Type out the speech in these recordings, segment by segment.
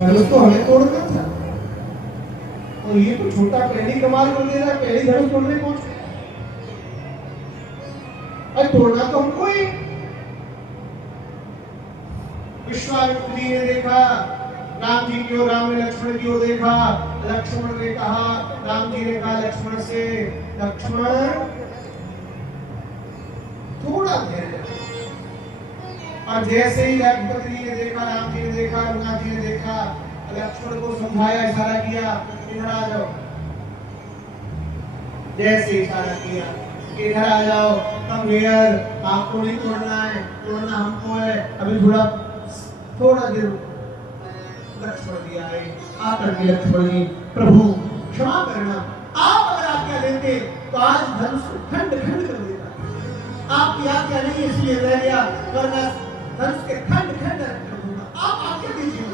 धनुष तो हमें तोड़ना था और ये तो छोटा पहली कमाल कर दे रहा है, पहली धनुष तोड़ने पहुंच गया। अरे तोड़ना तो हमको ही। विश्वामित्र जी ने देखा राम जी की ओर, राम ने लक्ष्मण की ओर देखा, लक्ष्मण ने कहा, राम जी ने कहा लक्ष्मण से, लक्ष्मण थोड़ा धैर्य। और जैसे ही रघुपति जी ने देखा, राम जी ने देखा, रघुनाथ जी ने देखा, लक्ष्मण को समझाया, इशारा किया, इधर आ जाओ। जैसे इशारा किया इधर आ जाओ, कम हियर, आपको नहीं तोड़ना है, तोड़ना हमको है। अभी थोड़ा देर लक्ष्मण जी आए, आकर के लक्ष्मण जी, प्रभु क्षमा करना, आप अगर आज्ञा देते तो आज धनुष खंड खंड कर देता। आपकी आज्ञा नहीं इसलिए रह गया, वरना धनुष के खंड खंड कर दूंगा। आप आज्ञा दीजिए,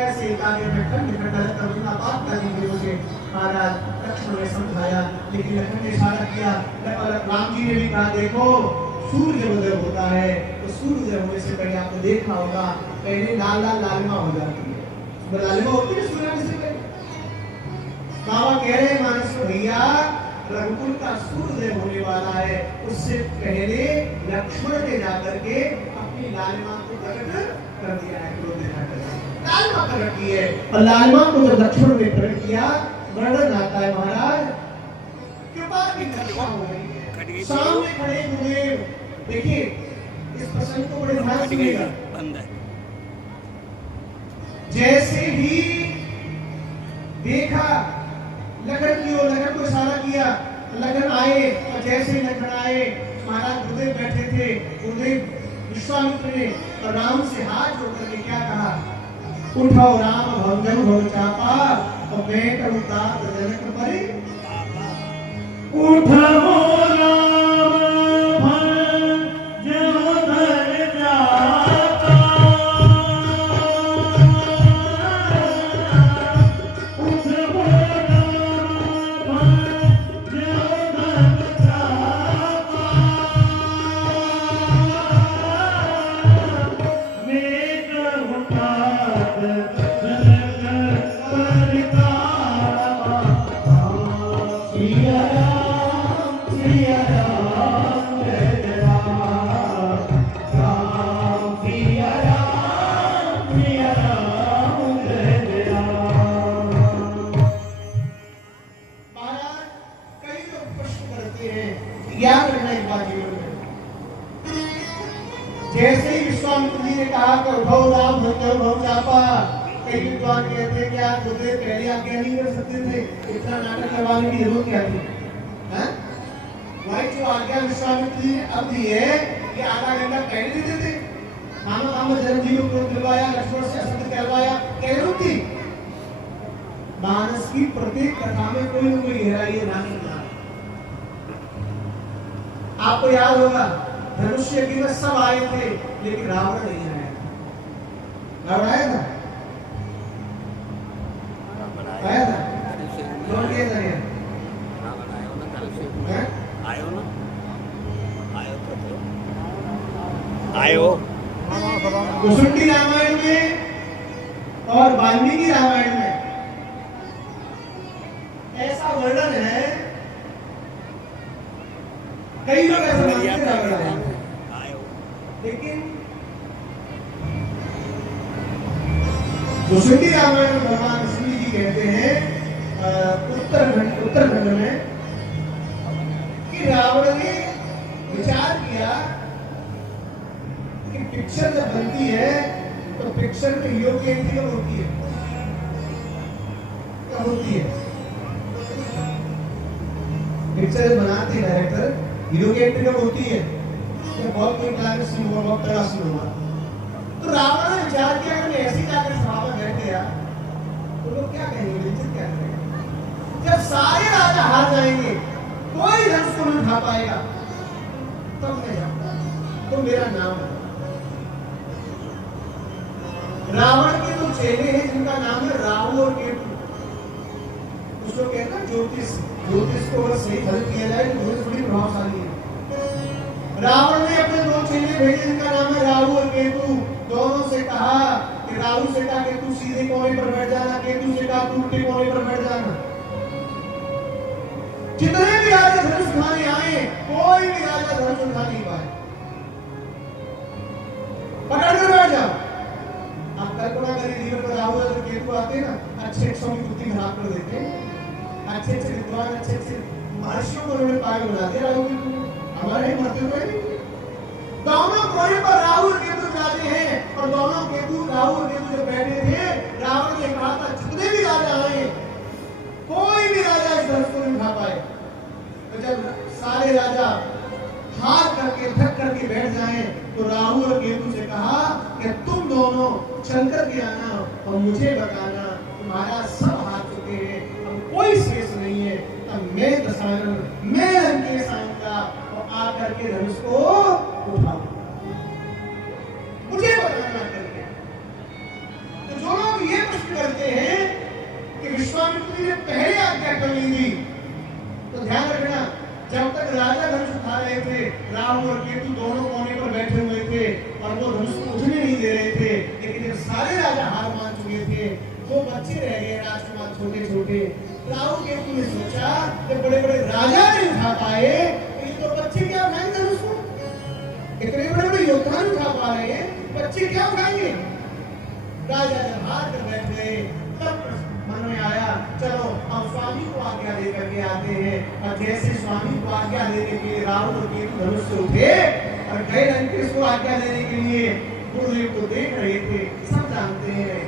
ऐसे एक आगे में खंड खंड कर दूंगा, बात कर दीजिए मुझे। महाराज लक्ष्मण ने समझाया, लेकिन लक्ष्मण ने इशारा किया, राम जी ने भी कहा देखो सूर्य उदय होता है, तो सूर्य उदय होने से पहले आपने देखा होगा पहले लाल लाल लालिमा हो जाती है, लालिमा होती है सूर्य से पहले। बाबा कह रहे हैं मानस में, भैया रघुकुल का सूर्योदय होने वाला है, उससे पहले लक्ष्मण ने जाकर के अपनी लालिमा को प्रकट कर दिया है, लालिमा प्रकट की है। और लालिमा को जब लक्ष्मण ने प्रकट किया, वर्णन आता है महाराज कृपा की घटना हो गई है, सामने खड़े हुए। देखिए इस प्रसंग को बड़े ध्यान से सुनिएगा। जैसे ही देखा लखन की ओर, लखन को इशारा किया, लखन आए, और जैसे ही लखन आए, महाराज गुरुदेव बैठे थे, गुरुदेव विश्वामित्र ने और राम से हाथ जोड़ करके क्या कहा, उठो राम भंजन भव चापा, और मैं करूं तात जनक परे। उठो याद रखना एक बात जीवन में, जैसे ही विश्वामित्र जी ने कहा कि उठो राम भंजन भव चापा, कई विद्वान कहते हैं कि आप गुरुदेव पहले आज्ञा नहीं कर सकते थे, इतना नाटक करवाने की जरूरत क्या थी? भाई जो आज्ञा विश्वामित्र जी ने अब दी है, ये आधा घंटा पहले देते थे। मामा जन्मजीव को दिलवाया, लक्ष्मण से असंत करवाया, क्या जरूरत थी? मानस की प्रत्येक कथा में कोई न कोई गहराई है, ना आपको याद होगा धनुष यज्ञ में सब आए थे, लेकिन रावण नहीं आया। रावण आया था? आया था? कौन गया था? आयो कुसुंडी रामायण में और वाल्मीकि रामायण में ऐसा वर्णन है, कई लोग ऐसा मानते हैं, लेकिन कुसुंडी रामायण में भगवान कृष्ण जी कहते हैं उत्तरखंड में कि रावण ने विचार किया कि पिक्चर जब बनती है तो पिक्चर में हीरो की एंट्री कब होती है? कब होती है? पिक्चर बनाते हैं डायरेक्टर, हीरो की एंट्री कब होती है? जब बहुत कोई क्लाइमेक्स सीन होगा, बहुत बड़ा सीन होगा। तो रावण ने विचार किया कि मैं ऐसी जाकर सभा में बैठ गया तो लोग क्या कहेंगे, बेइज्जत क्या करेंगे? जब सारे राजा हार जाएंगे, कोई धनुष को नहीं उठा पाएगा, तब मैं जाऊंगा, तो मेरा नाम है। रावण के तो चेले हैं जिनका नाम है राहु और केतु। कुछ लोग कहते हैं ज्योतिष को अगर सही फल किया जाए तो ज्योतिष बड़ी प्रभावशाली है। रावण ने अपने दो चेले भेजे जिनका नाम है राहु और केतु, दोनों से कहा कि सीधे कोने पर बैठ जाना, केतु से कहा तू उल्टे कोने पर बैठ जाना। जितने भी राजा धनुष उठाने आए, कोई भी राजा धनुष उठा नहीं पाए। पकड़ कर बैठ जाओ। आप कल्पना करिए, जीवन पर राहु और केतु आते ना, अच्छे अच्छों की बुद्धि खराब कर देते, अच्छे अच्छे विद्वान, अच्छे अच्छे महर्षियों को उन्होंने पागल बना दिया। राहु हमारे मरते हुए दोनों कोने पर राहु और केतु जाते हैं, और दोनों केतु राहु और केतु जब बैठे थे, रावण ने कहा था जितने भी राजा आए, कोई भी राजा इस धनुष को नहीं उठा पाए। तो जब सारे राजा हाथ करके थक करके बैठ जाएं, तो राहु और केतु से कहा कि तुम दोनों चल करके आना और मुझे बताना, तुम्हारा सब हाथ चुके हैं, अब कोई शेष नहीं है, अब मैं दशानन, मैं लंकेश आऊंगा और आकर के धनुष को उठाऊंगा, मुझे बताना करके। तो जो लोग ये प्रश्न करते हैं कि विश्वामित्र जी ने पहले आज्ञा कर ली थी, तो ध्यान रखना, जब तक राजा धनुष उठा रहे थे, राहु और केतु दोनों कोने पर बैठे हुए थे और वो धनुष को उठने नहीं दे रहे थे। लेकिन जब सारे राजा हार मान चुके थे, दो बच्चे रह गए राजकुमार छोटे छोटे, राहु केतु ने सोचा कि बड़े बड़े राजा नहीं उठा पाए, तो ये तो बच्चे क्या उठाएंगे धनुष को? इतने बड़े बड़े योद्धा नहीं उठा पा रहे हैं, बच्चे क्या उठाएंगे? राजा जब हार कर बैठ गए, तब मन में आया चलो हम स्वामी को आज्ञा दे करके आते हैं। और जैसे स्वामी को आज्ञा देने के लिए राहु और केतु धनुष से उठे और गए लंकेश को आज्ञा देने के लिए, गुरुदेव को देख रहे थे, सब जानते हैं,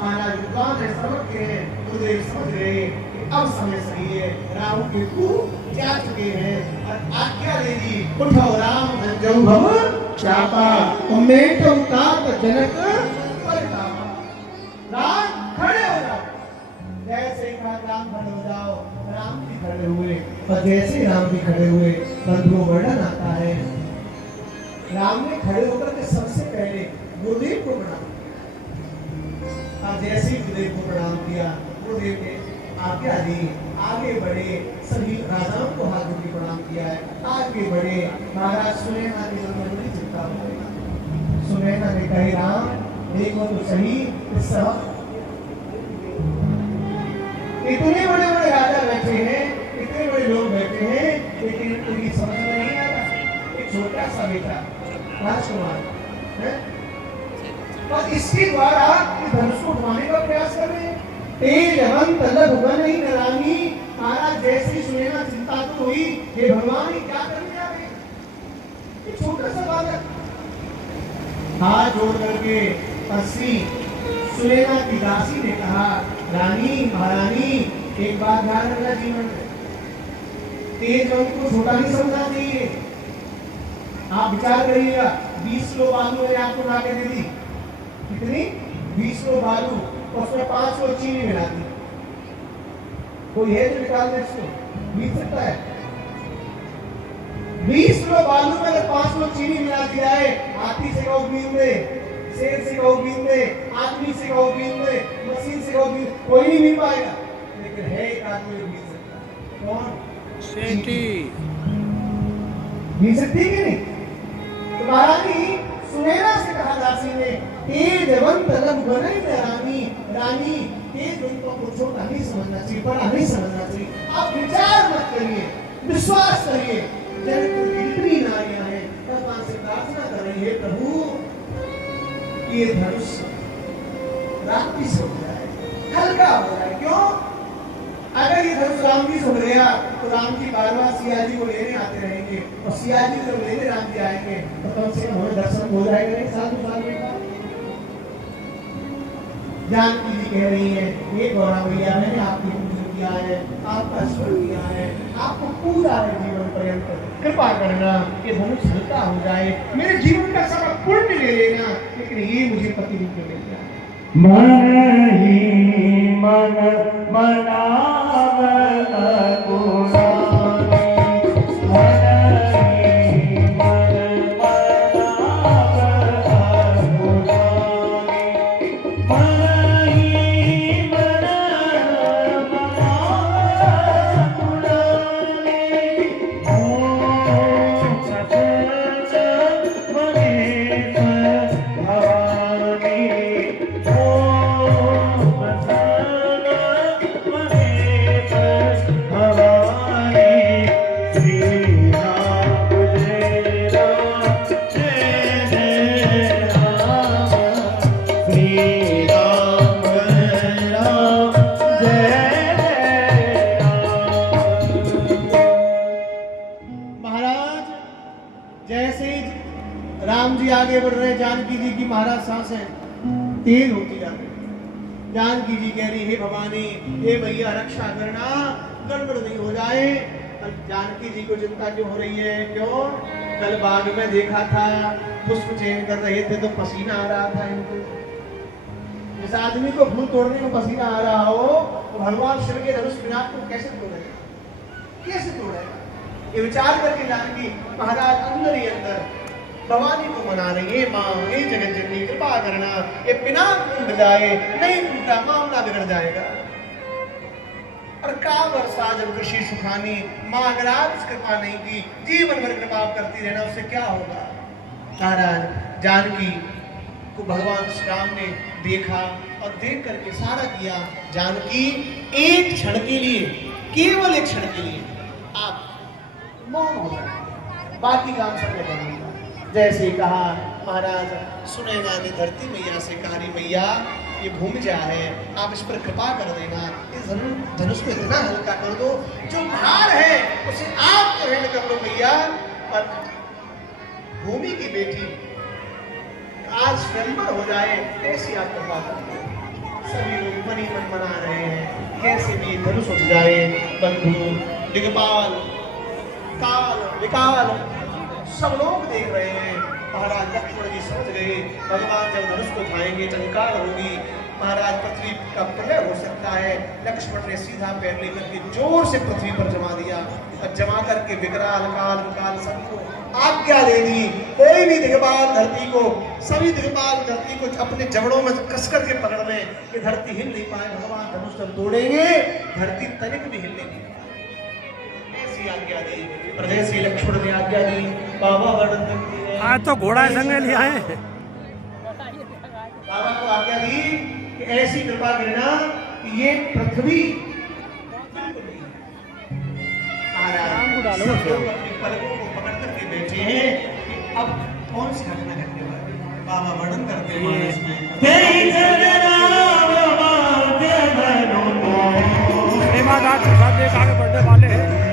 महाराज विद्वान है, समझते हैं, गुरुदेव समझ रहे कि अब समय सही है, राहु केतु जा चुके हैं और आज्ञा दे दी, उठो राम अंजऊ भव चापा उमेट उतात जनक परितापा। राम खड़े हो जाओ, जैसे ही कहा राम खड़े हो जाओ, राम जी खड़े हुए, और जैसे ही राम जी खड़े हुए, बंधुओं वर्णन आता है, राम ने खड़े होकर के सबसे पहले गुरुदेव को प्रणाम किया, और जैसे ही गुरुदेव को प्रणाम किया, गुरुदेव ने आज्ञा दी, आगे बढ़े, सभी राजाओं को हाथ जोड़ के प्रणाम किया है, आगे बढ़े। महाराज सुनैना के मन में बड़ी चिंता हो गई। सुनैना ने कहे राम देखो तो सही, इतने बड़े बड़े राजा बैठे हैं, इतने बड़े लोग बैठे हैं, लेकिन इनकी समझ में नहीं आ रहा, एक छोटा सा बेटा राजकुमार है, और इसके द्वारा इस धनुष को उठाने का प्रयास कर रहे हैं। तेज अवंत लघुवन ही नरानी। महाराज जैसी सुनैना चिंता तो हुई, हे भगवान ये क्या करने जा रहे हैं? एक छोटा सा बालक हाथ जोड़ करके हंसी। सुनैना की दासी ने कहा रानी महारानी एक बात ध्यान रखना, जीवन में तेज अवंत को छोटा नहीं समझना चाहिए। आप विचार करिएगा, 20 किलो बालू मैंने आपको ला के दे दी, कितनी 20 किलो बालू, उसमें 5 किलो चीनी मिला दी, कोई है जो निकाल दे इसको? मिल सकता है? 20 किलो बालू में अगर 5 किलो चीनी मिला दिया है, हाथी से कहो बीन दे, शेर से कहो बीन दे, आदमी से कहो बीन दे, मशीन से कहो बीन, कोई नहीं बीन पाएगा। लेकिन है एक आदमी जो बीन सकता है, कौन? सेठी बीन सकती है कि नहीं? तो महारानी सुनैना से कहा दासी ने, तेज अवंत लघुवन ही नरानी। रानी तेज अवंतों को छोटा नहीं समझना चाहिए, बड़ा नहीं समझना चाहिए। आप विचार मत करिए, विश्वास करिए। जनक की जितनी नारियां हैं भगवान से प्रार्थना कर रही है, प्रभु ये धनुष रात्रि से हो जाए, हल्का हो जाए। क्यों? अगर ये धनुष राम जी से हो गया तो राम जी बार बार सिया जी को लेने आते रहेंगे, और सिया जी जब लेने राम जी आएंगे तो कम से कम हमें दर्शन हो जाएगा नहीं साल में का। जानकी जी कह रही है, ये गौरा भैया मैंने आपकी पूजन किया है, आपका स्मरण किया है, आपको पूरा है जीवन पर्यंत कृपा करना, ये धनुष हल्का हो जाए, मेरे जीवन का सारा पुण्य ले लेना, लेकिन ये मुझे पति रूप में मिल जाए। मन ही मन मनाव अगुणानी, मन ही मन मनाव अगुणानी, मन ही मन मनाव अगुणानी। ओम सच महेश भवानी, ओम राम जी आगे बढ़ रहे, जानकी जी की महाराज सांसें तेज होती जा रही। जानकी जी कह रही, हे भवानी, हे भैया रक्षा करना, गड़बड़ नहीं हो जाए। कल जानकी जी को चिंता क्यों हो रही है? क्यों? कल बाग में देखा था, पुष्प चयन कर रहे थे तो पसीना आ रहा था इनको। इस आदमी को फूल तोड़ने में पसीना आ रहा हो तो भगवान शिव के धनुष विनाश को कैसे तोड़ेगा? कैसे तोड़ेगा? ये विचार करके जानकी महाराज अंदर ही अंदर भवानी को मना रही है, माँ हे जगत जननी कृपा करना, ये बिना टूट जाए, नहीं टूटा मामला बिगड़ जाएगा। और का वर्षा जब कृषि सुखानी, माँ अगर आज कृपा नहीं की, जीवन भर कृपा करती रहना, उससे क्या होगा? महाराज जानकी को भगवान श्री राम ने देखा और देख करके सारा किया। जानकी एक क्षण के लिए, केवल एक क्षण के लिए आप मौन हो जाए, बाकी काम सब मैं करूंगा। जैसे कहा महाराज सुने मैंने धरती मैया से, कहा मैया ये भूमिजा है, आप इस पर कृपा कर देना, इस धनुष को इतना हल्का कर दो, जो भार है उसे आप ग्रहण कर लो मैया। और भूमि की बेटी आज स्वयंवर हो जाए, ऐसी आप कृपा करिए। सभी लोग मन ही मन मना रहे हैं, कैसे भी धनुष उठ जाए। बंधु दिग्पाल काल विकाल सब लोग देख रहे हैं। महाराज लक्ष्मण जी समझ गए, भगवान जब धनुष को उठाएंगे टंकार होगी, महाराज पृथ्वी का प्रलय हो सकता है। लक्ष्मण ने सीधा पैर लेकर के जोर से पृथ्वी पर जमा दिया और जमा करके विकराल काल विकाल सबको आज्ञा दे दी, कोई भी दिग्पाल धरती को, सभी दिग्पाल धरती को अपने जबड़ों में कस करके पकड़ लें कि धरती हिल नहीं पाए। भगवान धनुष जब तोड़ेंगे धरती तनिक भी हिलने नहीं पाए, ऐसी आज्ञा दी। और जैसे लक्ष्मण ने आज्ञा दी, बाबा वर्णन करते हैं, आज तो घोड़ा संग लिया है। बाबा को आज्ञा दी कि ऐसी कृपा करना कि ये पृथ्वी सब लोग अपनी पलकों को पकड़ करके बैठे हैं कि अब कौन सी घटना घटने वाली है। बाबा वर्णन करते हैं इसमें आगे बढ़ने वाले हैं।